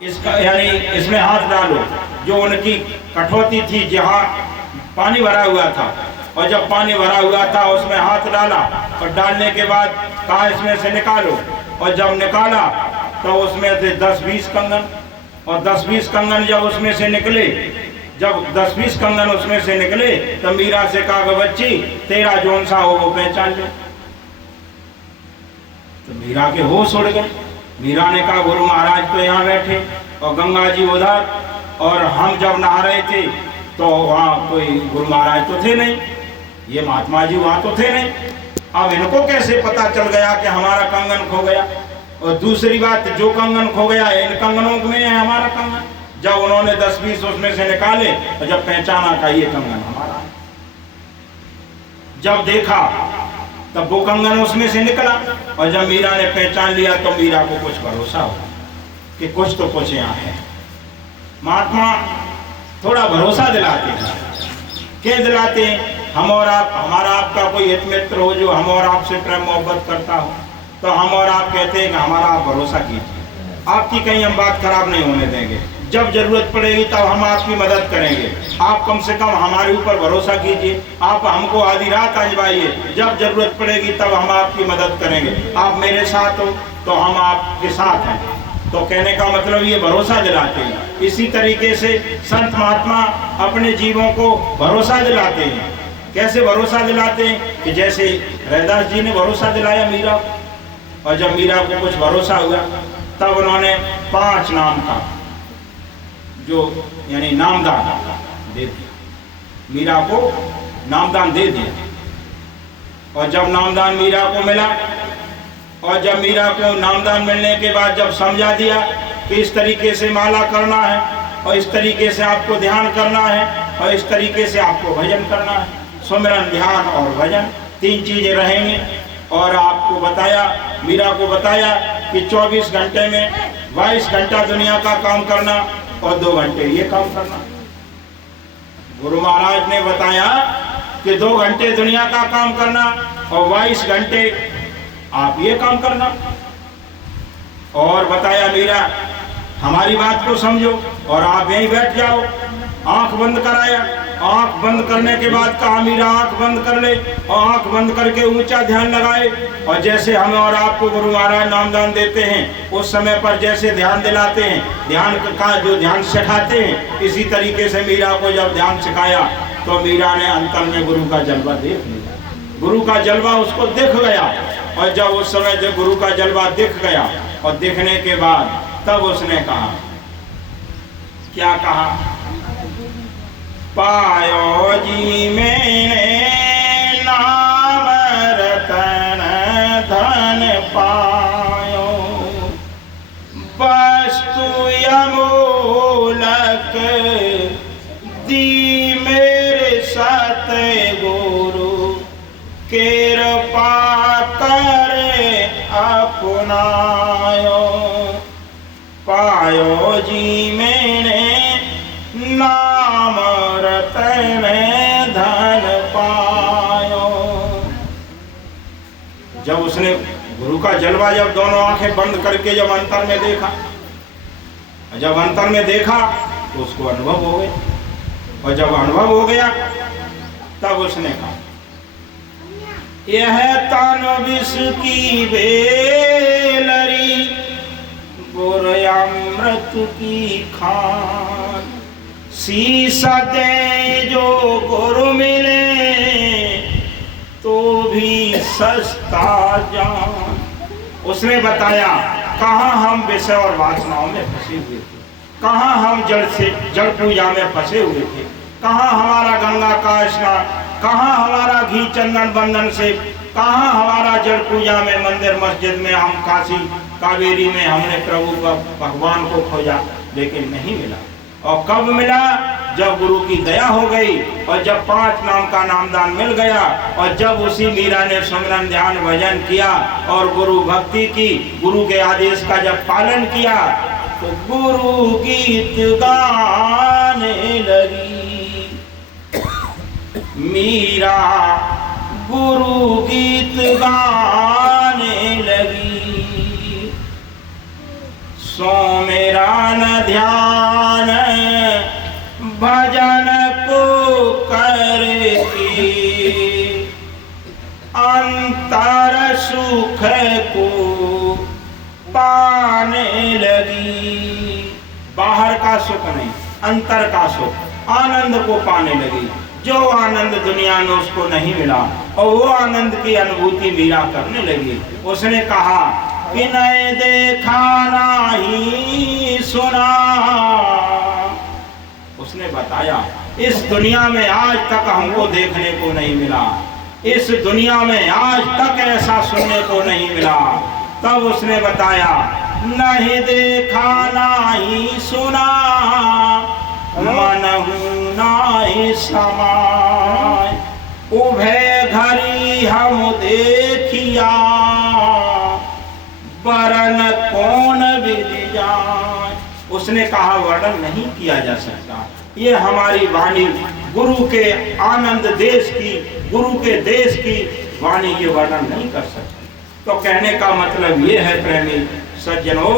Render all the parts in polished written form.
इसका यानी इसमें हाथ डालो। जो उनकी कठौती थी जहाँ पानी भरा हुआ था, और जब पानी भरा हुआ था उसमें हाथ डाला, और डालने के बाद कहा इसमें से निकालो, और जब निकाला तो उसमें से 10-20 कंगन, और 10-20 कंगन जब उसमें से निकले, जब 10-20 कंगन उसमें से निकले तो मीरा से कहा बच्ची तेरा जोन सा हो वो पहचान लो। तो मीरा के होश उड़ गए। मीरा ने कहा गुरु महाराज तो यहाँ बैठे और गंगा जी उधर, और हम जब नहा रहे थे तो वहाँ कोई गुरु महाराज तो थे नहीं, ये महात्मा जी वहाँ तो थे नहीं। अब इनको कैसे पता चल गया कि हमारा कंगन खो गया? और दूसरी बात, जो कंगन खो गया इन कंगनों में है हमारा कंगन। जब उन्होंने 10-20 उसमें से निकाले और जब पहचाना था ये कंगन हमारा है, जब देखा तब वो कंगन उसमें से निकला, और जब मीरा ने पहचान लिया तो मीरा को कुछ भरोसा हो कि कुछ तो कुछ यहाँ है। महात्मा थोड़ा भरोसा दिलाते हैं। क्या दिलाते हैं? हम और आप, हमारा आपका कोई हित मित्र हो जो हम और आपसे प्रेम मोहब्बत करता हो, तो हम और आप कहते हैं कि हमारा आप भरोसा कीजिए, आपकी कहीं हम बात खराब नहीं होने देंगे, जब जरूरत पड़ेगी तब हम आपकी मदद करेंगे, आप कम से कम हमारे ऊपर भरोसा कीजिए, आप हमको आधी रात आजमाइए, जब जरूरत पड़ेगी तब हम आपकी मदद करेंगे, आप मेरे साथ हो तो हम आपके साथ हैं। तो कहने का मतलब ये भरोसा दिलाते हैं। इसी तरीके से संत महात्मा अपने जीवों को भरोसा दिलाते हैं। कैसे भरोसा दिलाते हैं? कि जैसे रैदास जी ने भरोसा दिलाया मीरा को, और जब मीरा को कुछ भरोसा हुआ तब उन्होंने 5 नाम का जो यानी नामदान दे दिया, मीरा को नामदान दे दिया। और जब नामदान मीरा को मिला, और जब मीरा को नामदान मिलने के बाद जब समझा दिया कि इस तरीके से माला करना है, और इस तरीके से आपको ध्यान करना है, और इस तरीके से आपको भजन करना है, सुमिरन ध्यान और भजन 3 चीजें रहेंगी। और आपको बताया, मीरा को बताया कि 24 घंटे में 22 घंटा दुनिया का काम करना और 2 घंटे ये काम करना। गुरु महाराज ने बताया कि 2 घंटे दुनिया का काम करना और 22 घंटे आप ये काम करना। और बताया मीरा हमारी बात को समझो और आप यहीं बैठ जाओ। आंख बंद कराया, आंख बंद करने के बाद कहा मीरा आंख बंद कर ले, और आंख बंद करके ऊंचा ध्यान लगाए। और जैसे हम और आपको गुरु महाराज नामदान देते हैं उस समय पर जैसे ध्यान दिलाते हैं, ध्यान का जो ध्यान सिखाते हैं, इसी तरीके से मीरा को जब ध्यान सिखाया तो मीरा ने अंतर में गुरु का जलवा देख लिया। गुरु का जलवा उसको दिख गया, और जब उस समय जब गुरु का जलवा दिख गया और दिखने के बाद तब उसने कहा, क्या कहा? पायो जी मैंने नाम रतन धन पायो, वस्तु अमूलक दी मेरे सत गुरु, कृपा करे अपनायो। पायो जी मैंने नाम रतन धन पायो। जब उसने गुरु का जलवा जब दोनों आंखें बंद करके जब अंतर में देखा, जब अंतर में देखा तो उसको अनुभव हो गया, और जब अनुभव हो गया तब उसने कहा यह तन विष की बेलरी, गुर अमृत की खान, शीशा दे जो गुरु मिले तो भी सस्ता जान। उसने बताया कहाँ हम विषय और वासनाओं में फंसे हुए थे, कहाँ हम जड़ पूजा में फंसे हुए थे, कहाँ हमारा गंगा का स्नान, कहाँ हमारा घी चंदन बंधन से, कहाँ हमारा जड़ पूजा में मंदिर मस्जिद में, हम काशी कावेरी में हमने प्रभु का भगवान को खोजा लेकिन नहीं मिला। और कब मिला? जब गुरु की दया हो गई, और जब 5 नाम का नामदान मिल गया, और जब उसी मीरा ने सुमिरन ध्यान भजन किया और गुरु भक्ति की, गुरु के आदेश का जब पालन किया तो गुरु गीत गाने लगी। मीरा गुरु गीत गाने लगी। सुमिरन का सुख नहीं, अंतर का सुख, आनंद को पाने लगी। जो आनंद दुनिया में उसको नहीं मिला और वो आनंद की अनुभूति मीरा करने लगी। उसने कहा कि नहीं देखा नहीं सुना। उसने बताया इस दुनिया में आज तक हमको देखने को नहीं मिला, इस दुनिया में आज तक ऐसा सुनने को नहीं मिला। तब उसने बताया नहीं देखा नहीं सुना, मनहु नाही समाय, उभय घड़ी हम देखिया, वरन कौन विधि जाय। उसने कहा वर्णन नहीं किया जा सकता, ये हमारी वाणी गुरु के आनंद देश की, गुरु के देश की वाणी ये वर्णन नहीं कर सकती। तो कहने का मतलब ये है प्रेमी सज्जनों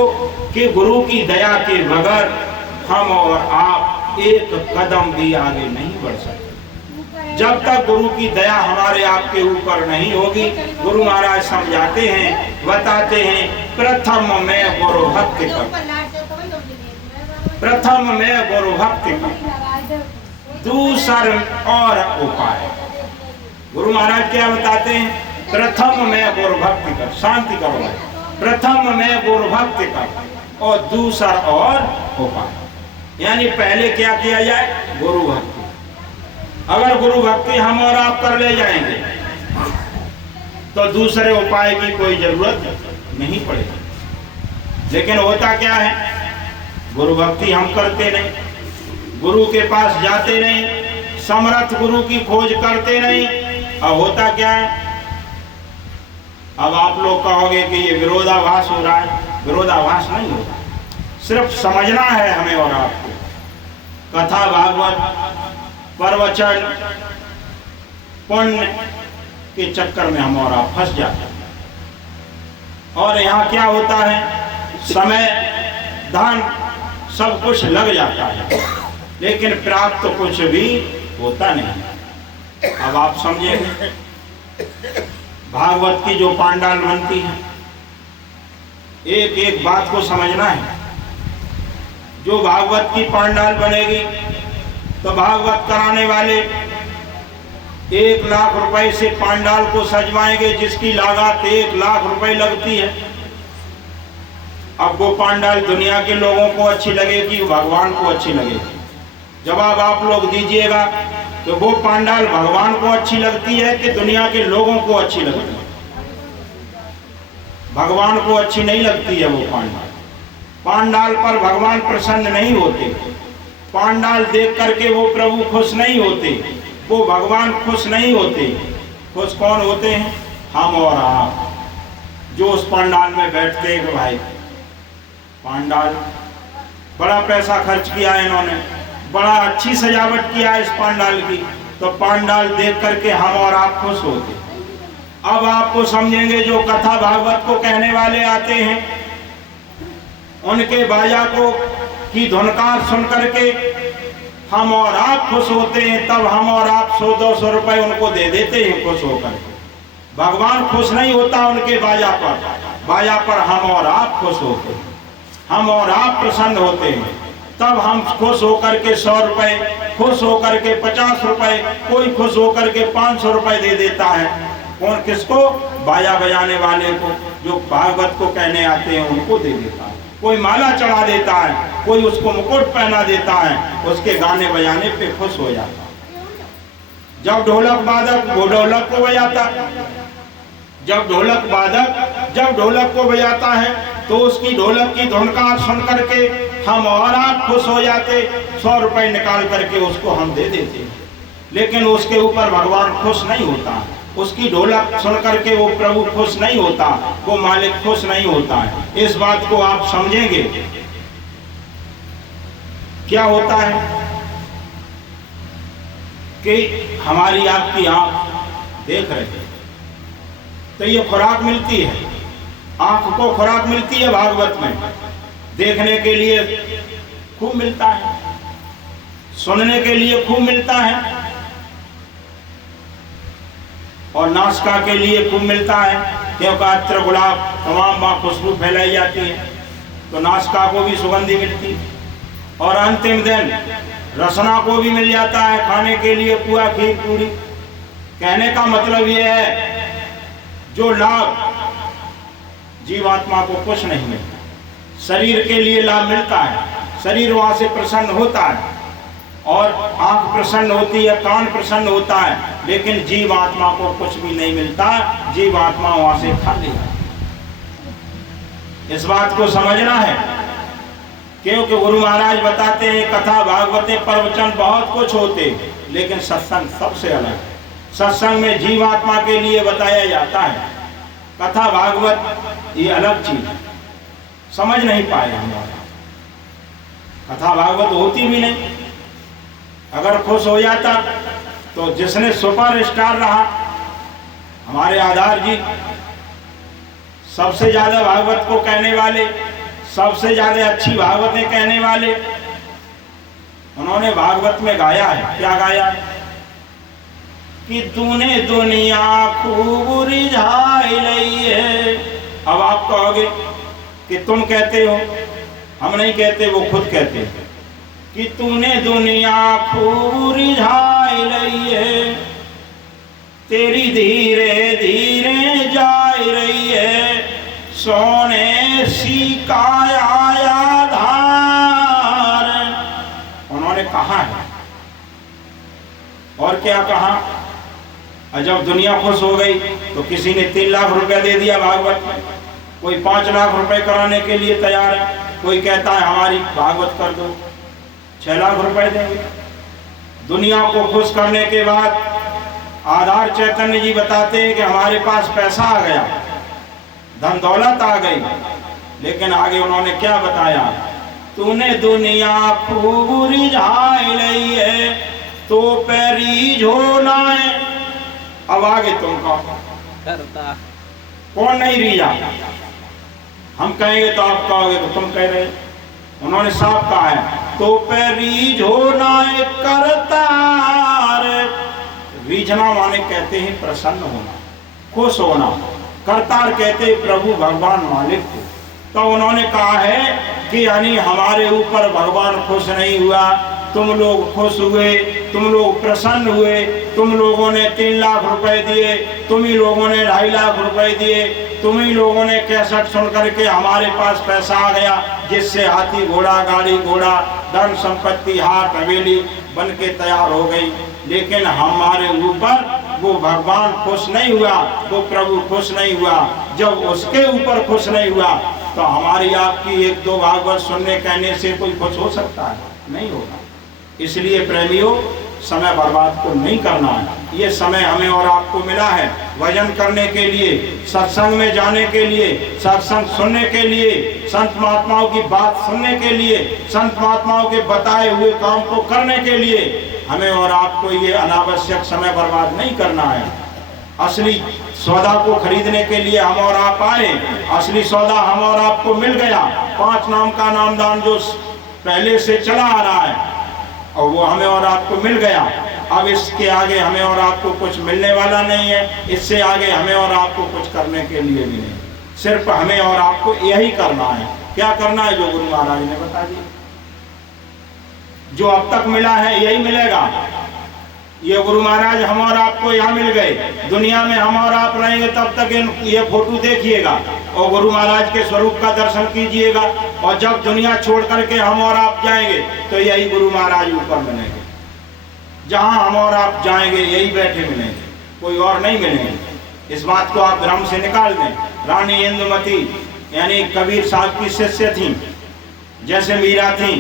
कि गुरु की दया के बगैर हम और आप एक कदम भी आगे नहीं बढ़ सकते। जब तक गुरु की दया हमारे आपके ऊपर नहीं होगी, गुरु महाराज समझाते हैं, बताते हैं, प्रथम में गुरु भक्ति कर, प्रथम में गुरु भक्ति कर, दूसर और उपाय। गुरु महाराज क्या बताते हैं? प्रथम में गुरु भक्ति कर, शांति करो भाई, प्रथम में गुरु भक्ति कर और दूसर और उपाय। यानी पहले क्या किया जाए? गुरु भक्ति। अगर गुरु भक्ति हम और आप कर ले जाएंगे तो दूसरे उपाय की कोई जरूरत नहीं पड़ेगी। लेकिन होता क्या है? गुरु भक्ति हम करते नहीं, गुरु के पास जाते नहीं, समर्थ गुरु की खोज करते नहीं। अब होता क्या है? अब आप लोग कहोगे कि ये विरोधाभास हो रहा है। विरोधाभास नहीं होता, सिर्फ समझना है हमें और आपको। कथा भागवत प्रवचन पुण्य के चक्कर में हम और आप फंस जाते हैं। और यहाँ क्या होता है? समय धन सब कुछ लग जाता है, लेकिन प्राप्त तो कुछ भी होता नहीं। अब आप समझेंगे, भागवत की जो पांडाल बनती है, एक एक बात को समझना है। जो भागवत की पांडाल बनेगी तो भागवत कराने वाले 1 लाख रुपए से पांडाल को सजवाएंगे, जिसकी लागत 1 लाख रुपए लगती है। अब वो पांडाल दुनिया के लोगों को अच्छी लगेगी, भगवान को अच्छी लगेगी? जवाब आप लोग दीजिएगा। तो वो पांडाल भगवान को अच्छी लगती है कि दुनिया के लोगों को अच्छी लगती है? भगवान को अच्छी नहीं लगती है वो पांडाल। पांडाल पर भगवान प्रसन्न नहीं होते, पांडाल देख करके वो प्रभु खुश नहीं होते, वो भगवान खुश नहीं होते। खुश कौन होते हैं? हम और आप, जो उस पांडाल में बैठते हैं कि भाई पांडाल बड़ा पैसा खर्च किया है इन्होंने, बड़ा अच्छी सजावट किया है इस पांडाल की, तो पांडाल देख करके हम और आप खुश होते। अब आपको समझेंगे, जो कथा भागवत को कहने वाले आते हैं, उनके बाजा को की धुनकार सुन करके हम और आप खुश होते हैं। तब हम और आप 100-200 रुपए उनको दे देते हैं खुश होकर। भगवान खुश नहीं होता उनके बाजा पर हम और आप खुश होते हैं, हम और आप प्रसन्न होते हैं। तब हम खुश होकर के 100 रुपए, खुश होकर के 50 रुपए, कोई खुश होकर के 500 रुपए दे देता है। कौन? किसको? बाजा बजाने वाले को, जो भागवत को कहने आते हैं उनको दे देता है। कोई माला चढ़ा देता है, कोई उसको मुकुट पहना देता है, उसके गाने बजाने पे खुश हो जाता है। जब ढोलक वादक वो ढोलक को बजाता, जब ढोलक को बजाता है तो उसकी ढोलक की धुनकार सुन करके हम और आप खुश हो जाते। 100 रुपए निकाल करके उसको हम दे देते। लेकिन उसके ऊपर भगवान खुश नहीं होता, उसकी ढोलक सुन करके वो प्रभु खुश नहीं होता, वो मालिक खुश नहीं होता है। इस बात को आप समझेंगे। क्या होता है कि हमारी आपकी आंख देख रहे हैं तो ये खुराक मिलती है, आंख को खुराक मिलती है भागवत में, देखने के लिए खूब मिलता है, सुनने के लिए खूब मिलता है, और नासिका के लिए खूब मिलता है, क्योंकि अत्र गुलाब तमाम वहाँ खुशबू फैलाई जाती है, तो नासिका को भी सुगंधी मिलती है। और अंतिम दिन रसना को भी मिल जाता है खाने के लिए, पुआ खीर पूरी। कहने का मतलब यह है, जो लाभ जीवात्मा को कुछ नहीं मिलता, शरीर के लिए लाभ मिलता है, शरीर वहां से प्रसन्न होता है और आंख प्रसन्न होती है, कान प्रसन्न होता है, लेकिन जीवात्मा को कुछ भी नहीं मिलता, जीवात्मा वहां से खाली है। इस बात को समझना है, क्योंकि गुरु महाराज बताते हैं कथा भागवते प्रवचन बहुत कुछ होते, लेकिन सत्संग सबसे अलग है। सत्संग में जीवात्मा के लिए बताया जाता है, कथा भागवत ये अलग चीज है, समझ नहीं पाए हमारा। कथा भागवत होती भी नहीं। अगर खुश हो जाता तो जिसने सुपर स्टार रहा, हमारे आधार जी, सबसे ज्यादा भागवत को कहने वाले, सबसे ज्यादा अच्छी भागवतें कहने वाले, उन्होंने भागवत में गाया है। क्या गाया? कि तूने दुनिया खूब रिझाई लई है। अब आप कहोगे कि तुम कहते हो, हम नहीं कहते, वो खुद कहते हैं कि तूने दुनिया खूब रिझाई लई है, तेरी धीरे धीरे जाई रही है, सोने सी काया धार। उन्होंने कहा है। और क्या कहा? जब दुनिया खुश हो गई तो किसी ने 3 लाख रुपया दे दिया भागवत में, कोई 5 लाख रुपए कराने के लिए तैयार है, कोई कहता है हमारी भागवत कर दो, 6 लाख रुपए देंगे। दुनिया को खुश करने के बाद आधार चैतन्य जी बताते हैं कि हमारे पास पैसा आ गया, धन दौलत आ गई, लेकिन आगे उन्होंने क्या बताया? तूने दुनिया खूब रिझाई लई है, तो पैरी झोलाए। अब आगे तुम कहो, करता कौन नहीं रिझा? हम कहेंगे तो आप कहोगे तो तुम कह रहे। उन्होंने साफ कहा है, तो पैरी झोलाए करतार। रीझना माने कहते हैं प्रसन्न होना, खुश होना। करतार कहते प्रभु भगवान मालिक को। तो उन्होंने कहा है कि यानी हमारे ऊपर भगवान खुश नहीं हुआ, तुम लोग खुश हुए, तुम लोग प्रसन्न हुए, तुम लोगों ने 3 लाख रुपए दिए, तुम ही लोगों ने 2.5 लाख रुपए दिए, तुम ही लोगों ने कैसेट सुन करके हमारे पास पैसा आ गया, जिससे हाथी घोड़ा, गाड़ी घोड़ा, धन संपत्ति, हाथ हवेली बन के तैयार हो गई। लेकिन हमारे ऊपर वो भगवान खुश नहीं हुआ, वो प्रभु खुश नहीं हुआ। जब उसके ऊपर खुश नहीं हुआ तो हमारी आपकी 1-2 भागवत सुनने कहने से कोई खुश हो सकता है? नहीं होगा। इसलिए प्रेमियों, समय बर्बाद को नहीं करना है। ये समय हमें और आपको मिला है भजन करने के लिए, सत्संग में जाने के लिए, सत्संग सुनने के लिए, संत महात्माओं की बात सुनने के लिए, संत महात्माओं के बताए हुए काम को करने के लिए हमें और आपको ये अनावश्यक समय बर्बाद नहीं करना है। असली सौदा को खरीदने के लिए हम और आप आए, असली सौदा हम और आपको मिल गया। 5 नाम का नामदान जो पहले से चला आ रहा है और वो हमें और आपको मिल गया। अब इसके आगे हमें और आपको कुछ मिलने वाला नहीं है, इससे आगे हमें और आपको कुछ करने के लिए भी नहीं। सिर्फ हमें और आपको यही करना है। क्या करना है? जो गुरु महाराज ने बता दिया। जो अब तक मिला है यही मिलेगा। ये गुरु महाराज हम और आपको यहाँ मिल गए, दुनिया में हम और आप रहेंगे तब तक ये फोटो देखिएगा और गुरु महाराज के स्वरूप का दर्शन कीजिएगा। और जब दुनिया छोड़ करके हम और आप जाएंगे तो यही गुरु महाराज ऊपर मिलेंगे। जहाँ हम और आप जाएंगे यही बैठे मिलेंगे, कोई और नहीं मिलेंगे। इस बात को आप भ्रम से निकाल दें। रानी इंदुमती यानी कबीर साहब की शिष्य थी, जैसे मीरा थी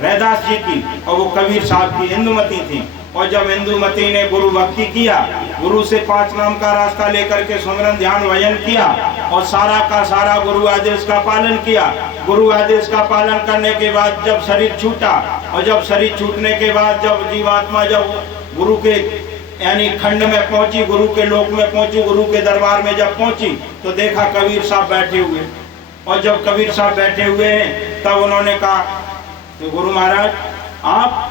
रैदास जी की, और वो कबीर साहब की इंदुमती थी। और जब इंदुमती ने गुरु भक्ति किया, गुरु से 5 नाम का रास्ता लेकर के सुमिरन ध्यान भजन किया और सारा का सारा गुरु आदेश का पालन किया। गुरु आदेश का पालन करने के बाद जब शरीर छूटा, और जब शरीर छूटने के बाद जब जीवात्मा जब गुरु के यानी खंड में पहुंची, गुरु के लोक में पहुंची, गुरु के दरबार में जब पहुंची तो देखा कबीर साहब बैठे हुए। और जब कबीर साहब बैठे हुए हैं तब उन्होंने कहा, तो गुरु महाराज आप,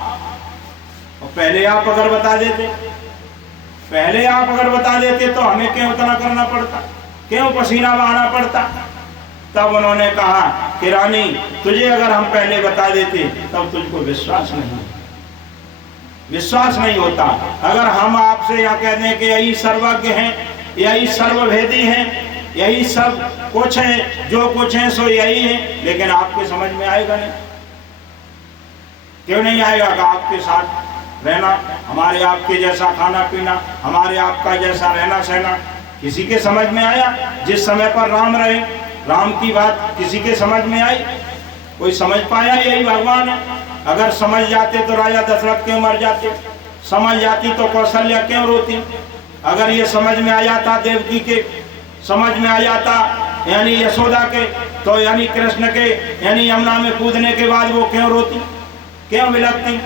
और पहले आप अगर बता देते, पहले आप अगर बता देते तो हमें क्यों उतना करना पड़ता, क्यों पसीना बहाना पड़ता? तब उन्होंने कहा कि रानी, तुझे अगर हम पहले बता देते तब तुझको विश्वास नहीं होता। अगर हम आपसे यह कह दें कि यही सर्वज्ञ हैं, यही सर्वभेदी हैं, यही सब कुछ है, जो कुछ है सो यही है, लेकिन आपके समझ में आएगा नहीं। क्यों नहीं आएगा? कि आपके साथ रहना, हमारे आपके जैसा खाना पीना, हमारे आपका जैसा रहना सहना किसी के समझ में आया? जिस समय पर राम रहे, राम की बात किसी के समझ में आई? कोई समझ पाया? यही भगवान है। अगर समझ जाते तो राजा दशरथ क्यों मर जाते? समझ जाती तो कौशल्या क्यों रोती? अगर ये समझ में आ जाता, देवकी के समझ में आ जाता, यानी यशोदा के, तो यानी कृष्ण के, यानी यमुना में कूदने के बाद वो क्यों रोती, क्यों बिलखती?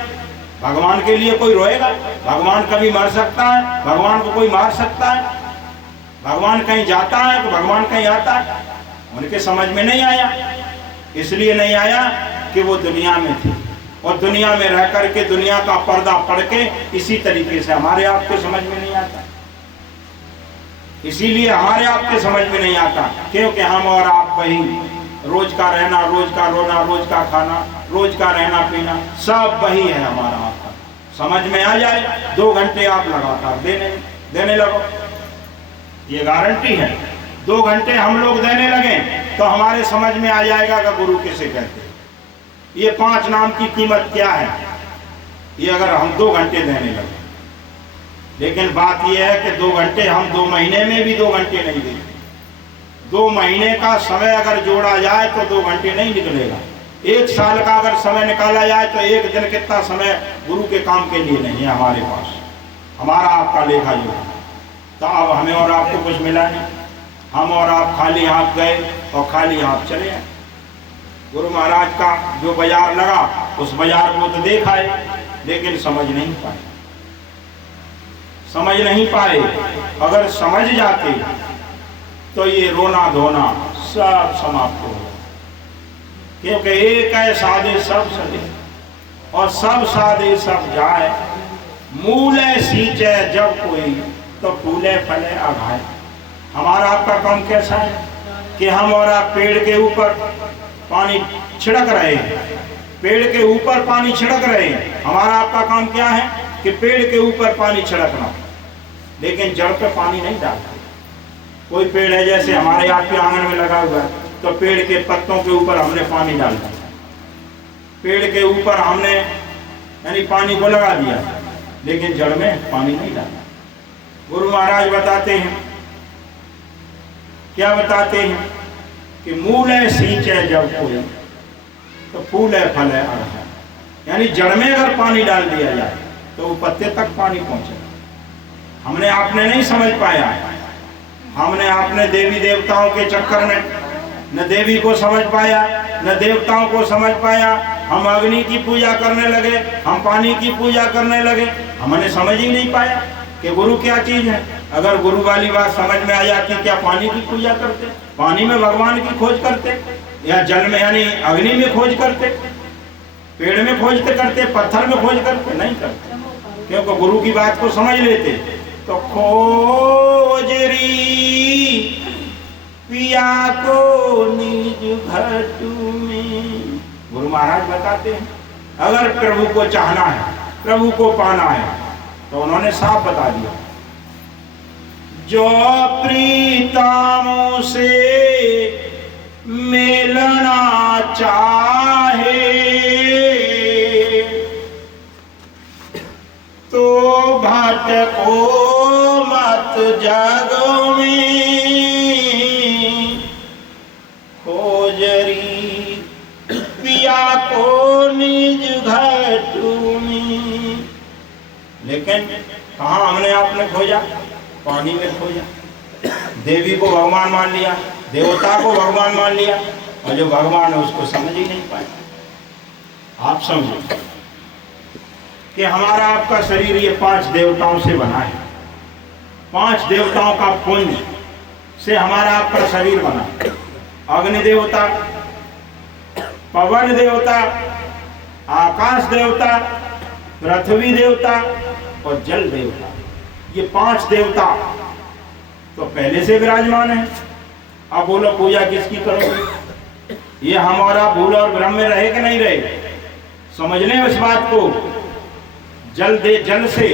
भगवान के लिए कोई रोएगा? भगवान कभी मर सकता है? भगवान को कोई मार सकता है? भगवान कहीं जाता है तो भगवान कहीं आता है? उनके समझ में नहीं आया। इसलिए नहीं आया कि वो दुनिया में थे, और दुनिया में रह करके दुनिया का पर्दा पढ़ के इसी तरीके से हमारे आपके समझ में नहीं आता। इसीलिए हमारे आपके समझ में नहीं आता, क्योंकि हम और आप वही रोज का रहना, रोज का रोना, रोज का खाना, रोज का रहना पीना सब वही है हमारा आपका। समझ में आ जाए 2 घंटे आप लगातार देने लगो, ये गारंटी है। 2 घंटे हम लोग देने लगे तो हमारे समझ में आ जाएगा कि गुरु किसे कहते हैं, ये 5 नाम की कीमत क्या है, ये अगर हम 2 घंटे देने लगे। लेकिन बात यह है कि 2 घंटे हम 2 महीने में भी 2 घंटे नहीं देते। 2 महीने का समय अगर जोड़ा जाए तो 2 घंटे नहीं निकलेगा। 1 साल का अगर समय निकाला जाए तो 1 दिन कितना समय गुरु के काम के लिए नहीं है हमारे पास, हमारा आपका लेखा जोखा। तो अब हमें और आपको कुछ मिला नहीं, हम और आप खाली हाथ गए और खाली हाथ चले आए। गुरु महाराज का जो बाजार लगा उस बाजार को तो देख आए, लेकिन समझ नहीं पाए। अगर समझ जाते तो ये रोना धोना सब समाप्त हो गया, क्योंकि एक है साधे सब सदे, और सब साधे सब जाए। मूले सींचे जब कोई तो फूले फले आघाए। हमारा आपका काम कैसा है कि हम और आप पेड़ के ऊपर पानी छिड़क रहे हैं, पेड़ के ऊपर पानी छिड़क रहे हैं। हमारा आपका काम क्या है कि पेड़ के ऊपर पानी छिड़कना, लेकिन जड़ पे पानी नहीं डालते। कोई पेड़ है जैसे हमारे आपके आंगन में लगा हुआ है, तो पेड़ के पत्तों के ऊपर हमने पानी डाल दिया, पेड़ के ऊपर हमने यानी पानी को लगा दिया, लेकिन जड़ में पानी नहीं डाला। गुरु महाराज बताते हैं, क्या बताते हैं कि मूले सींचे जब कोई तो फूले फले अढ़ाए। यानी जड़ में अगर पानी डाल दिया जाए तो वो पत्ते तक पानी पहुंचे। हमने आपने नहीं समझ पाया, हमने आपने देवी देवताओं के चक्कर में न देवी को समझ पाया न देवताओं को समझ पाया। हम अग्नि की पूजा करने लगे, हम पानी की पूजा करने लगे, हमने समझ ही नहीं पाया कि गुरु क्या चीज है। अगर गुरु वाली बात समझ में आ जाती, क्या पानी की पूजा करते, पानी में भगवान की खोज करते, या जल में यानी अग्नि में खोज करते, पेड़ में खोजते करते, पत्थर में खोज करते? नहीं करते, क्योंकि गुरु की बात को समझ लेते। तो खोजरी पिया को निज घटू में, गुरु महाराज बताते हैं अगर प्रभु को चाहना है, प्रभु को पाना है, तो उन्होंने साफ बता दिया, जो प्रीतमों से मिलना चाहे तो भटको मत जग में, खोजरी पिया को निज घटू में। लेकिन कहाँ हमने आपने खोजा? पानी में खोजा। देवी को भगवान मान लिया, देवता को भगवान मान लिया, और जो भगवान है उसको समझ ही नहीं पाया। आप समझो कि हमारा आपका शरीर ये 5 देवताओं से बना है, 5 देवताओं का पुंज से हमारा आपका शरीर बना। अग्नि देवता, पवन देवता, आकाश देवता, पृथ्वी देवता और जल देवता, ये 5 देवता तो पहले से विराजमान है। अब बोलो पूजा किसकी करोगे? ये हम और आप भूल और भ्रम में रहे कि नहीं रहे? समझ लें इस बात को। जल से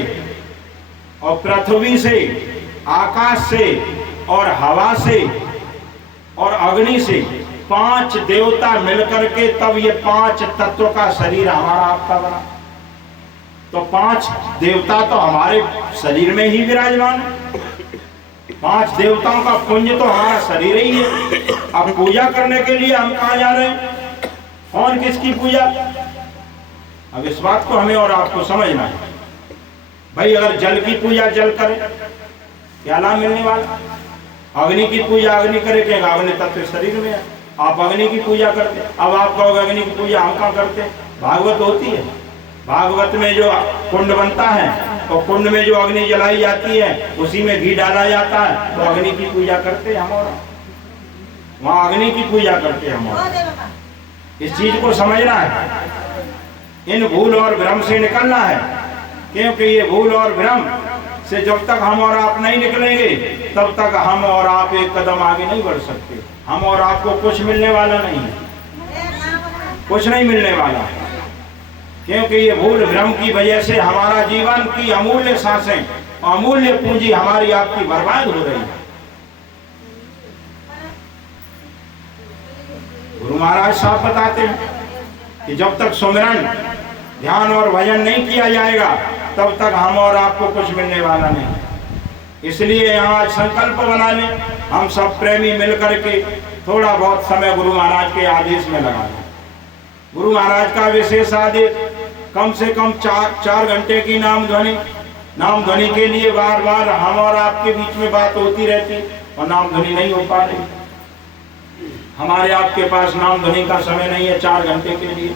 और पृथ्वी से, आकाश से और हवा से और अग्नि से 5 देवता मिलकर के तब ये 5 तत्व का शरीर हमारा आपका बना। तो 5 देवता तो हमारे शरीर में ही विराजमान है। 5 देवताओं का पुंज तो हमारा शरीर ही है। अब पूजा करने के लिए हम कहाँ जा रहे हैं? कौन किसकी पूजा? अब इस बात को हमें और आपको समझना है। भाई अगर जल की पूजा जल करे क्या लाभ मिलने वाला? अग्नि की पूजा अग्नि करे, क्या अग्नि तत्व शरीर में है। आप अग्नि की पूजा करते, अब आप कहोगे अग्नि की पूजा हम कहाँ करते? भागवत होती है, भागवत में जो कुंड बनता है और कुंड में जो अग्नि जलाई जाती है उसी में घी डाला जाता है, तो अग्नि की पूजा करते हम और वहां अग्नि की पूजा करते हम और। इस चीज को समझना है, इन भूल और भ्रम से निकलना है, क्योंकि ये भूल और भ्रम से जब तक हम और आप नहीं निकलेंगे तब तक हम और आप एक कदम आगे नहीं बढ़ सकते। हम और आपको कुछ मिलने वाला नहीं है, कुछ नहीं मिलने वाला, क्योंकि ये भूल भ्रम की वजह से हमारा जीवन की अमूल्य सांसें, अमूल्य पूंजी हमारी आपकी बर्बाद हो रही है। गुरु महाराज साहब बताते हैं कि जब तक सुमिरन, ध्यान और भजन नहीं किया जाएगा तब तक हम और आपको कुछ मिलने वाला नहीं। इसलिए आज संकल्प बना लें, हम सब प्रेमी मिलकर के थोड़ा बहुत समय गुरु महाराज के आदेश में लगा लें। गुरु महाराज का विशेष आदेश कम से कम 4 घंटे की नाम ध्वनि के लिए बार बार हम और आपके बीच में बात होती रहती और नाम ध्वनि नहीं हो पा रही। हमारे आपके पास नाम ध्वनि का समय नहीं है 4 घंटे के लिए।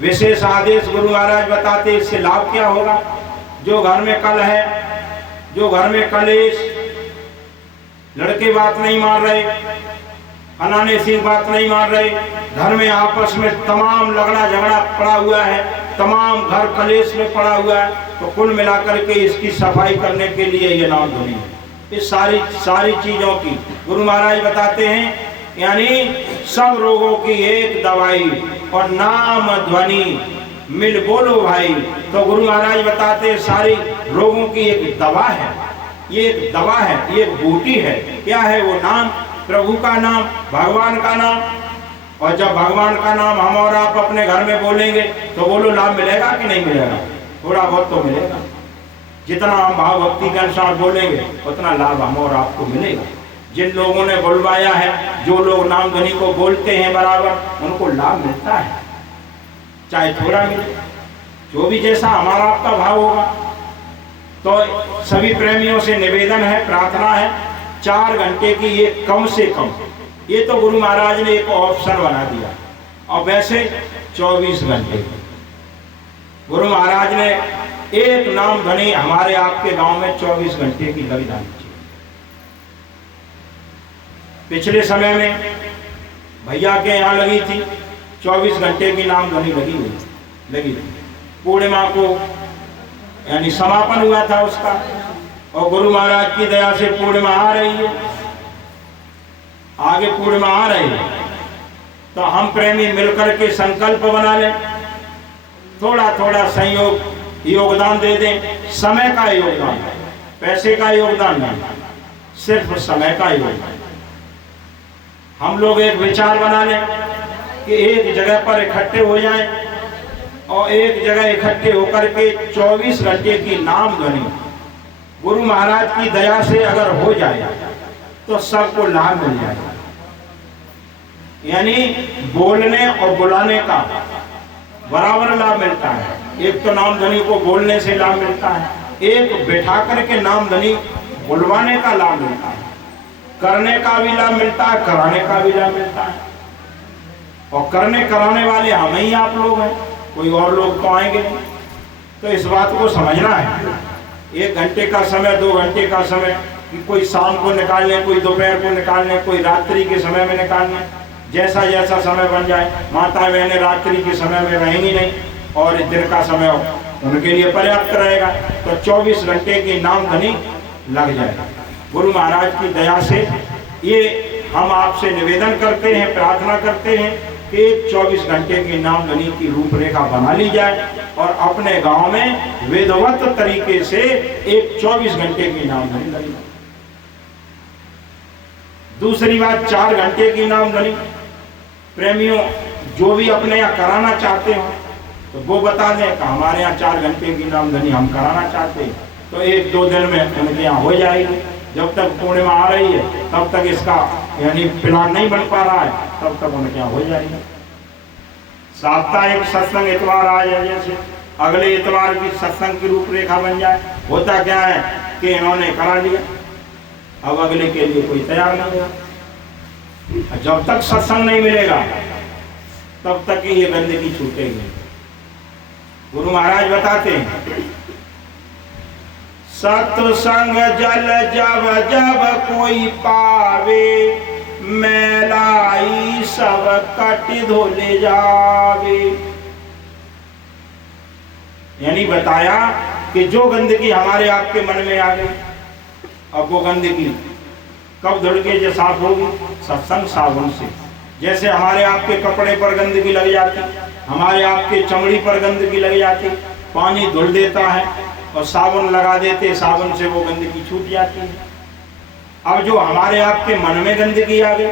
विशेष आदेश गुरु महाराज बताते, इससे लाभ क्या होगा? जो घर में कल है, जो घर में कलेश, लड़के बात नहीं मान रहे, अनाने सिंह बात नहीं मान रहे, घर में आपस में तमाम लगड़ा झगड़ा पड़ा हुआ है, तमाम घर कलेश में पड़ा हुआ है, तो कुल मिलाकर के इसकी सफाई करने के लिए ये नाम ध्वनि है। इस सारी चीजों की गुरु महाराज बताते हैं, यानी सब रोगों की एक दवाई और नाम ध्वनि मिल बोलो भाई। तो गुरु महाराज बताते हैं सारी रोगों की एक दवा है, ये एक दवा है, ये एक बूटी है। क्या है वो नाम? प्रभु का नाम, भगवान का नाम। और जब भगवान का नाम हम और आप अपने घर में बोलेंगे तो बोलो लाभ मिलेगा कि नहीं मिलेगा? थोड़ा बहुत तो मिलेगा। जितना हम भाव भक्ति के अनुसार बोलेंगे उतना लाभ हम और आपको मिलेगा। जिन लोगों ने बुलवाया है, जो लोग नाम ध्वनि को बोलते हैं बराबर, उनको लाभ मिलता है, चाहे थोड़ा मिले, जो भी जैसा हमारा आपका भाव होगा। तो सभी प्रेमियों से निवेदन है, प्रार्थना है, 4 घंटे की ये कम से कम, ये तो गुरु महाराज ने एक ऑप्शन बना दिया, और वैसे 24 घंटे गुरु महाराज ने एक नाम ध्वनि हमारे आपके गांव में 24 घंटे की लगी डाली। पिछले समय में भैया के यहाँ लगी थी 24 घंटे की नाम ध्वनि लगी थी। पूर्णिमा को यानी समापन हुआ था उसका, और गुरु महाराज की दया से पूर्णिमा आ रही है, आगे पूर्णिमा आ रही है। तो हम प्रेमी मिलकर के संकल्प बना लें, थोड़ा थोड़ा संयोग योगदान दे दें। समय का योगदान, पैसे का योगदान नहीं, सिर्फ समय का योगदान। हम लोग एक विचार बना लें कि एक जगह पर इकट्ठे हो जाएं और एक जगह इकट्ठे होकर के 24 घंटे की नाम ध्वनि गुरु महाराज की दया से अगर हो जाए तो सबको लाभ मिल जाएगा। यानी बोलने और बुलाने का बराबर लाभ मिलता है। एक तो नाम ध्वनि को बोलने से लाभ मिलता है, एक बैठा करके नाम ध्वनि बुलवाने का लाभ मिलता है, करने का भी लाभ मिलता है, कराने का भी लाभ मिलता है। और करने कराने वाले हम ही आप लोग हैं, कोई और लोग तो आएंगे नहीं। तो इस बात को समझना है। 1 घंटे का समय, 2 घंटे का समय, कोई शाम को निकाल लें, कोई दोपहर को निकाल लें, कोई रात्रि के समय में निकाल लें, जैसा जैसा समय बन जाए। माता बहनें रात्रि के समय में रहेंगी नहीं और दिन का समय उनके लिए पर्याप्त रहेगा, तो 24 घंटे की नाम ध्वनि लग जाएगा। गुरु महाराज की दया से ये हम आपसे निवेदन करते हैं, प्रार्थना करते हैं कि 24 घंटे की नाम ध्वनि की रूपरेखा बना ली जाए और अपने गांव में विधिवत तरीके से एक 24 घंटे की नाम ध्वनि लगी। दूसरी बात, 4 घंटे की नाम ध्वनि। प्रेमियों जो भी अपने यहाँ कराना चाहते हो तो वो बता दें कि हमारे यहाँ 4 घंटे की नाम ध्वनि हम कराना चाहते हैं, तो 1-2 दिन में उनके यहाँ हो जाएगी। जब तक पूर्णिमा आ रही है तब तक इसका यानी प्लान नहीं बन पा रहा है, तब तक उनके यहाँ हो जाएगी। साप्ताहिक सत्संग इतवार आ जाए, जैसे अगले इतवार की सत्संग की रूपरेखा बन जाए। होता क्या है कि इन्होंने करा लिया, अब अगले के लिए कोई तैयार नहीं हुआ। जब तक सत्संग नहीं मिलेगा तब तक ये गंदगी छूटेगी। गुरु महाराज बताते हैं, सत्संग जल जब जब कोई पावे, मैलाई सब कट धोले जावे। यानी बताया कि जो गंदगी हमारे आपके मन में आ गई, अब वो गंदगी कब धुल के साफ होगी? सत्संग साबुन से। जैसे हमारे आपके कपड़े पर गंदगी लग जाती, हमारे आपके चमड़ी पर गंदगी लग जाती, पानी धुल देता है और साबुन लगा देते, साबुन से वो गंदगी छूट जाती है। अब जो हमारे आपके मन में गंदगी आ गई,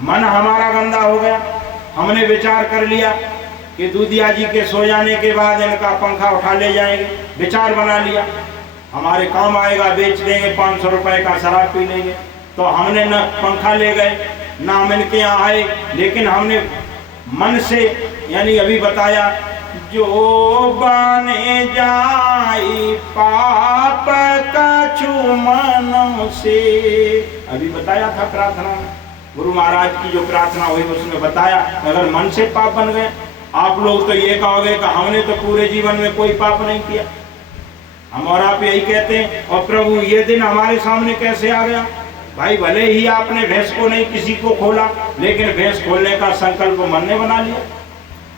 मन हमारा गंदा हो गया, हमने विचार कर लिया कि दूधिया जी के सो जाने के बाद इनका पंखा उठा ले जाएंगे, विचार बना लिया हमारे काम आएगा, बेच देंगे, 500 रुपए का शराब पी लेंगे। तो हमने न पंखा ले गए ना हम इनके यहाँ आए, लेकिन हमने मन से यानी अभी बताया, जो बने जाई पाप कछु मन से, अभी बताया था प्रार्थना में, गुरु महाराज की जो प्रार्थना हुई उसमें बताया, अगर मन से पाप बन गए। आप लोग तो ये कहोगे कि हमने तो पूरे जीवन में कोई पाप नहीं किया, हम और आप यही कहते हैं, और प्रभु ये दिन हमारे सामने कैसे आ गया? भाई भले ही आपने भैंस को नहीं किसी को खोला, लेकिन भैंस खोलने का संकल्प मन ने बना लिया,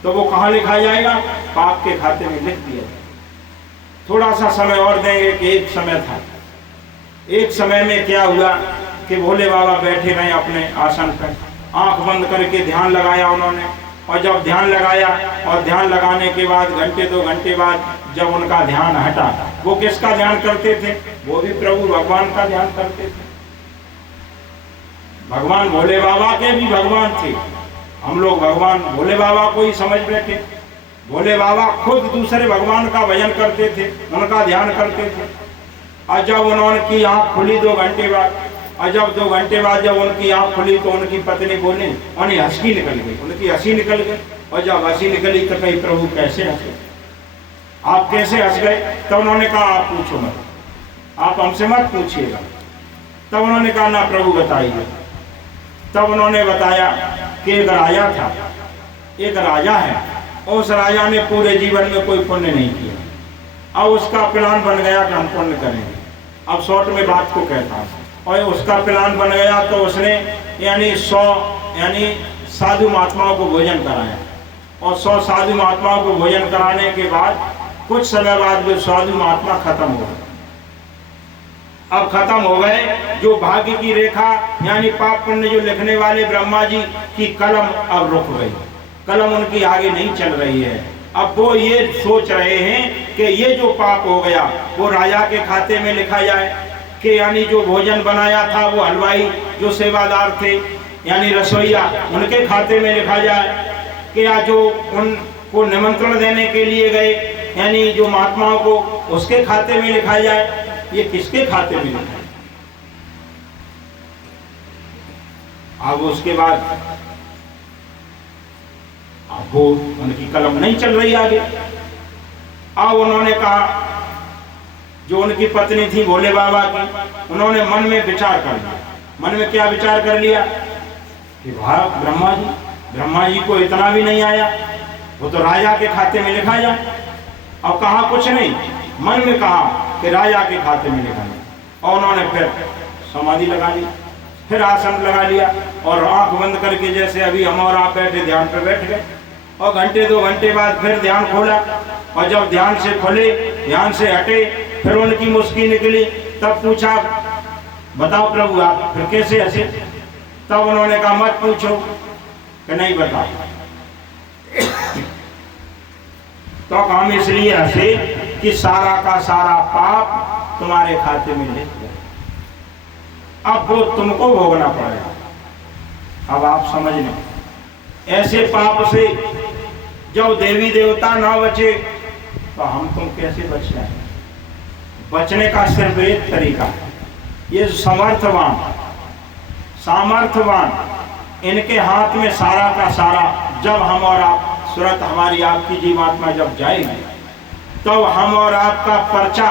तो वो कहाँ लिखा जाएगा? पाप के खाते में लिख दिया। थोड़ा सा समय और देंगे कि एक समय था, एक समय में क्या हुआ कि भोले बाबा बैठे रहे अपने आसन पर, आंख बंद करके ध्यान लगाया उन्होंने, और जब ध्यान लगाया और ध्यान लगाने के बाद घंटे 2 घंटे बाद जब उनका ध्यान हटा, वो किसका ध्यान करते थे? वो भी प्रभु भगवान का ध्यान करते थे। भगवान भोले बाबा के भी भगवान थे, हम लोग भगवान भोले बाबा को ही समझ बैठे। भोले बाबा खुद दूसरे भगवान का भजन करते थे, उनका ध्यान करते थे। और जब उन्होंने आँख खुली 2 घंटे बाद, और जब 2 घंटे बाद जब उनकी आँख खुली तो उनकी पत्नी बोली, उन्हें हंसी निकल गई, उनकी हंसी निकल गई। और जब हंसी निकली तो कही प्रभु कैसे हंसे, आप कैसे हंस गए? तो उन्होंने कहा आप पूछो मत, आप हमसे मत पूछिएगा। तब उन्होंने कहा ना प्रभु बताइए। तब उन्होंने बताया कि एक राजा था, एक राजा है, और उस राजा ने पूरे जीवन में कोई पुण्य नहीं किया। अब उसका प्लान बन गया कि हम पुण्य करेंगे। अब शॉर्ट में बात को कहता हूँ, और उसका प्लान बन गया तो उसने यानी 100 यानी साधु महात्माओं को भोजन कराया, और 100 साधु महात्माओं को भोजन कराने के बाद कुछ समय बाद वे साधु महात्मा खत्म हो गए। अब खत्म हो गए, जो भाग्य की रेखा यानी पाप पुण्य जो लिखने वाले ब्रह्मा जी की कलम अब रुक गई, कलम उनकी आगे नहीं चल रही है। अब वो ये सोच रहे हैं कि ये जो पाप हो गया वो राजा के खाते में लिखा जाए, कि यानी जो भोजन बनाया था वो हलवाई जो सेवादार थे यानी रसोईया उनके खाते में लिखा जाए, कि या जो उनको निमंत्रण देने के लिए गए यानी जो महात्माओं को उसके खाते में लिखा जाए। ये किसके खाते में लिखा है? अब उसके बाद अब वो उनकी कलम नहीं चल रही आगे। अब उन्होंने कहा, जो उनकी पत्नी थी भोले बाबा की, उन्होंने मन में विचार कर लिया। मन में क्या विचार कर लिया कि भाई ब्रह्मा जी को इतना भी नहीं आया, वो तो राजा के खाते में लिखा जाए। अब कहा कुछ नहीं, मन में कहा कि राजा के खाते में लिखा जाए। और उन्होंने फिर समाधि लगा ली, फिर आसन लगा लिया, और आंख बंद करके जैसे अभी हम और आप बैठे ध्यान पे बैठ गए। और घंटे 2 घंटे बाद फिर ध्यान खोला, और जब ध्यान से खोले, ध्यान से हटे, फिर उनकी मुस्की निकली। तब पूछा बताओ प्रभु आप फिर कैसे हंसे? तब उन्होंने कहा मत पूछो, कि नहीं बता। तो हम इसलिए हंसे कि सारा का सारा पाप तुम्हारे खाते में लिख गया, अब वो तुमको भोगना पड़ेगा। अब आप समझ लें, ऐसे पाप से जब देवी देवता ना बचे तो हम तुम कैसे बच जाए? बचने का सिर्फ एक तरीका है, ये समर्थवान सामर्थ्यवान, इनके हाथ में सारा का सारा, जब हम और आप सूरत हमारी आपकी जीवात्मा जब जाएगी तो हम और आपका पर्चा,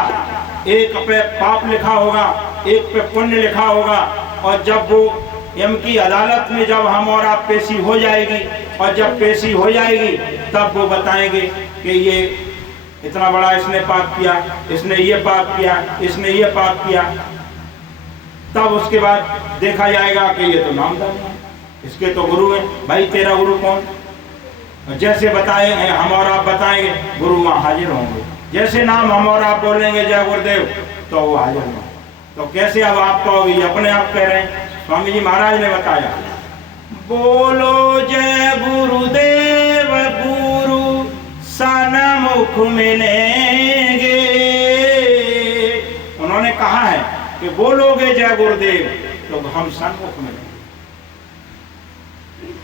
एक पे पाप लिखा होगा, एक पे पुण्य लिखा होगा, और जब वो यम की अदालत में जब हम और आप पेशी हो जाएगी, और जब पेशी हो जाएगी तब वो बताएंगे कि ये इतना बड़ा इसने पाप किया, इसने ये पाप किया, इसने ये पाप किया। तब उसके बाद देखा जाएगा कि ये तो नामदार है, इसके तो गुरु है। भाई तेरा गुरु कौन? जैसे बताए हैं हम और आप बताएंगे, गुरु वहाँ हाजिर होंगे। जैसे नाम हम और आप बोलेंगे जय गुरुदेव, तो वो हाजिर होंगे। तो कैसे अब आप कहोगे? अपने आप कह रहे हैं। स्वामी जी महाराज ने बताया, बोलो जय गुरुदेव गुरु सन्मुख मिलेंगे। उन्होंने कहा है कि बोलोगे जय गुरुदेव तो हम सन्मुख मिलेंगे,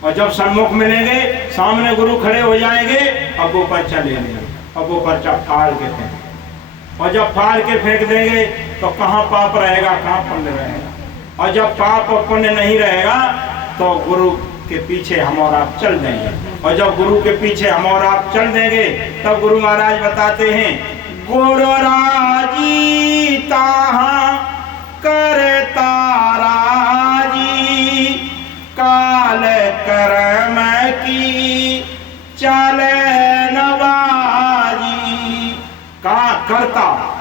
और जब सन्मुख मिलेंगे सामने गुरु खड़े हो जाएंगे, अब वो पर्चा ले लेंगे, अब वो पर्चा फाड़ के फेंक, और जब फाड़ के फेंक देंगे तो कहाँ पाप रहेगा, कहाँ पुण्य रहेगा। और जब पाप और पुण्य नहीं रहेगा तो गुरु के पीछे हम और आप चल देंगे, और जब गुरु के पीछे हम और आप चल देंगे तब गुरु महाराज बताते हैं, गुरु राजी ताहा करता राजी, काल कर्म की चले नवाजी। का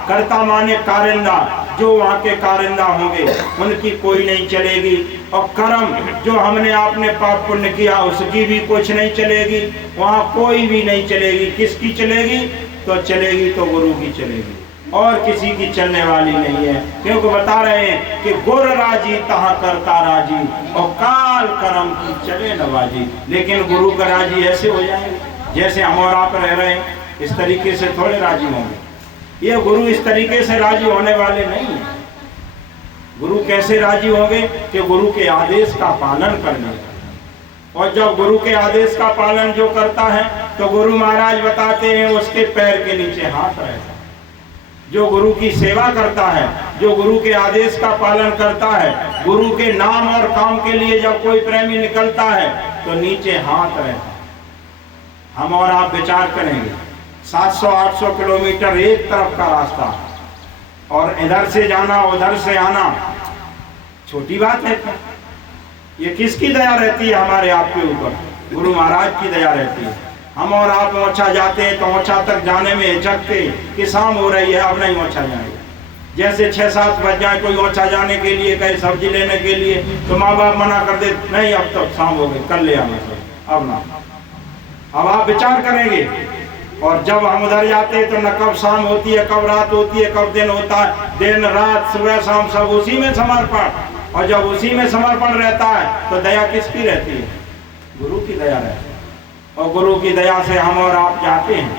करता माने कारिंदा, जो वहाँ के कारिंदा होंगे उनकी कोई नहीं चलेगी, और कर्म जो हमने आपने पाप पुण्य किया उसकी भी कुछ नहीं चलेगी, वहाँ कोई भी नहीं चलेगी। किसकी चलेगी? तो चलेगी तो गुरु की चलेगी, और किसी की चलने वाली नहीं है। क्योंकि बता रहे हैं कि गुर राजी तहाँ करता राजी, और काल कर्म की चले नवाजी। लेकिन गुरु का राजी ऐसे हो जाएंगे जैसे हम और आप रह रहे हैं, इस तरीके से थोड़े राजी होंगे। ये गुरु इस तरीके से राजी होने वाले नहीं है। गुरु कैसे राजी होंगे? कि गुरु के आदेश का पालन करने, और जब गुरु के आदेश का पालन जो करता है तो गुरु महाराज बताते हैं उसके पैर के नीचे हाथ रहता है। जो गुरु की सेवा करता है, जो गुरु के आदेश का पालन करता है, गुरु के नाम और काम के लिए जब कोई प्रेमी निकलता है तो नीचे हाथ रहता है। हम और आप विचार करेंगे, 700-800 किलोमीटर एक तरफ का रास्ता, और इधर से जाना उधर से आना छोटी बात है क्या? ये किसकी दया रहती है हमारे आपके ऊपर? गुरु महाराज की दया रहती है। हम और आप ओछा जाते हैं तो ओछा तक जाने में हिचकते कि शाम हो रही है, अब नहीं ओछा जाएंगे। जैसे 6-7 बज जाए, कोई ओछा जाने के लिए कहे सब्जी लेने के लिए, तो माँ बाप मना कर दे, नहीं अब तो शाम हो गई, कल ले आना सर, अब ना। अब आप विचार करेंगे, और जब हम उधर जाते हैं तो न कब शाम होती है, कब रात होती है, कब दिन होता है, दिन रात सुबह शाम सब उसी में समर्पण। और जब उसी में समर्पण रहता है तो दया किसकी रहती है? गुरु की दया रहती है। और गुरु की दया से हम और आप जाते हैं,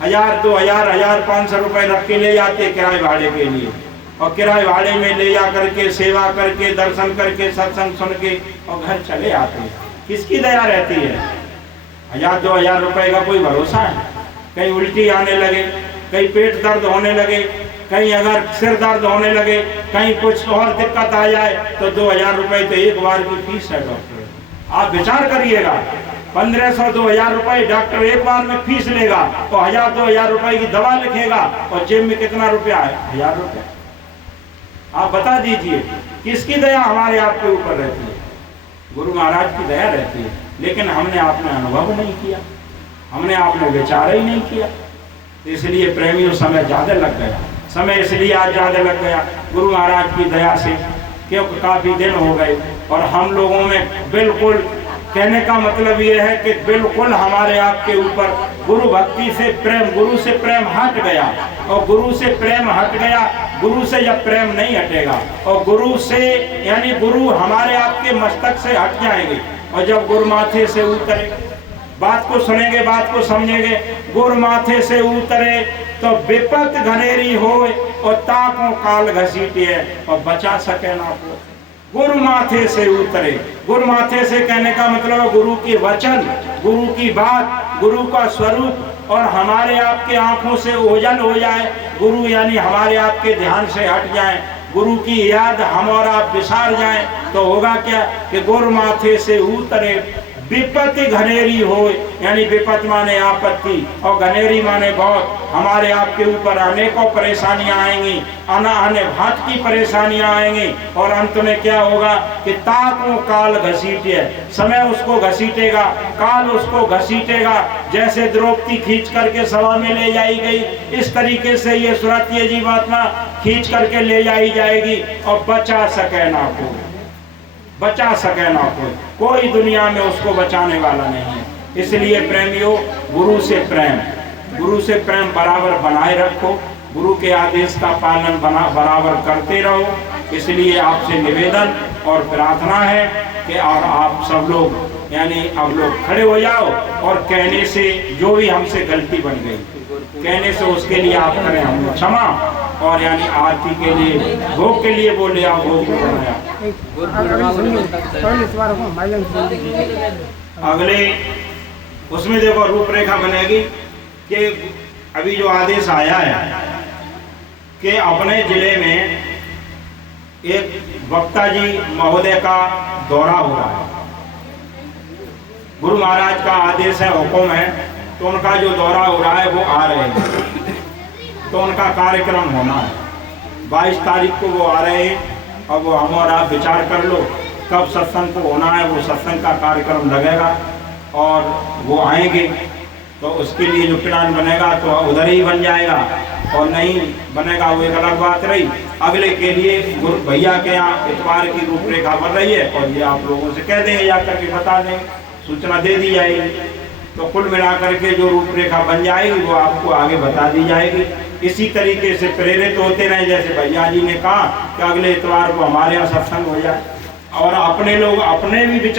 1000, 2000, 1500 रुपए रख के ले जाते किराए भाड़े के लिए, और किराए भाड़े में ले जा करके सेवा करके दर्शन करके सत्संग सुन के और घर चले आते हैं। किसकी दया रहती है? 1000-2000 रुपए का कोई भरोसा है? कहीं उल्टी आने लगे, कहीं पेट दर्द होने लगे, कहीं अगर सिर दर्द होने लगे, कहीं कुछ और दिक्कत आ जाए तो 2000 रुपए तो एक बार की फीस है डॉक्टर। आप विचार करिएगा, 1500-2000 रुपए डॉक्टर एक बार में फीस लेगा, तो 1000-2000 रुपए की दवा लिखेगा, और जेब में कितना रुपया है? 1000 रुपये। आप बता दीजिए किसकी दया हमारे आपके ऊपर रहती है? गुरु महाराज की दया रहती है। लेकिन हमने आपने अनुभव नहीं किया, हमने आपने विचार ही नहीं किया, इसलिए प्रेमियों समय ज्यादा लग गया। समय इसलिए आज ज्यादा लग गया गुरु महाराज की दया से, क्योंकि काफी दिन हो गए और हम लोगों में बिल्कुल कहने का मतलब ये है कि बिल्कुल हमारे आपके ऊपर गुरु भक्ति से प्रेम, गुरु से प्रेम हट गया, और गुरु से प्रेम हट गया, गुरु से जब प्रेम नहीं हटेगा, और गुरु से यानी गुरु हमारे आपके मस्तक से हट जाएंगे, और जब गुरु माथे से उतरे, बात को सुनेंगे, बात को समझेंगे, गुरु माथे से उतरे तो विपत घनेरी हो और ताकों काल घसीटे और बचा सके ना को। गुरु माथे से उतरे, गुरु माथे से कहने का मतलब गुरु की वचन, गुरु की बात, गुरु का स्वरूप और हमारे आपके आंखों से ओझल हो जाए, गुरु यानी हमारे आपके ध्यान से हट जाए, गुरु की याद हम और आप विसार जाए, तो होगा क्या कि गुरु माथे से उतरे विपत्ति घनेरी हो, यानी विपत माने आपत्ति और घनेरी माने बहुत, हमारे आपके ऊपर अनेकों परेशानियां आएंगी, अने भात की परेशानियां आएंगी, और अंत में क्या होगा कि ताकों काल घसीटे, समय उसको घसीटेगा, काल उसको घसीटेगा, जैसे द्रौपदी खींच करके सभा में ले जाई गई, इस तरीके से ये सुरत ये जीवात्मा खींच करके ले जाई जाएगी, और बचा सके ना को, बचा सके ना कोई दुनिया में उसको बचाने वाला नहीं है। इसलिए प्रेमियों, गुरु से प्रेम, गुरु से प्रेम बराबर बनाए रखो, गुरु के आदेश का पालन बराबर करते रहो। इसलिए आपसे निवेदन और प्रार्थना है कि आप सब लोग यानी अब लोग खड़े हो जाओ, और कहने से जो भी हमसे गलती बन गई, कहने से उसके लिए आप करें हम क्षमा, और यानी आरती के लिए भोग के लिए बोले आप भोग को बनाया। अगले उसमें देखो रूपरेखा बनेगी कि अभी जो आदेश आया है कि अपने जिले में एक वक्ता जी महोदय का दौरा हो रहा है, गुरु महाराज का आदेश है, हुक्म है, तो उनका जो दौरा हो रहा है वो आ रहे हैं, तो उनका कार्यक्रम होना है 22 तारीख को वो आ रहे हैं। अब वो हम और आप विचार कर लो कब सत्संग को होना है, वो सत्संग का कार्यक्रम लगेगा और वो आएंगे, तो उसके लिए जो प्लान बनेगा तो उधर ही बन जाएगा, और नहीं बनेगा वो एक अलग बात रही। अगले के लिए गुरु भैया के यहाँ इतवार की रूपरेखा बन रही है, और ये आप लोगों से कह देंगे, या करके बता देंगे, सूचना दे दी जाएगी, तो कुल मिलाकर के जो रूपरेखा बन जाएगी वो आपको आगे बता दी जाएगी। इसी तरीके से प्रेरित होते रहे, जैसे भैया जी ने कहा कि अगले इतवार को हमारे यहाँ सत्संग हो जाए, और अपने लोग अपने भी विचार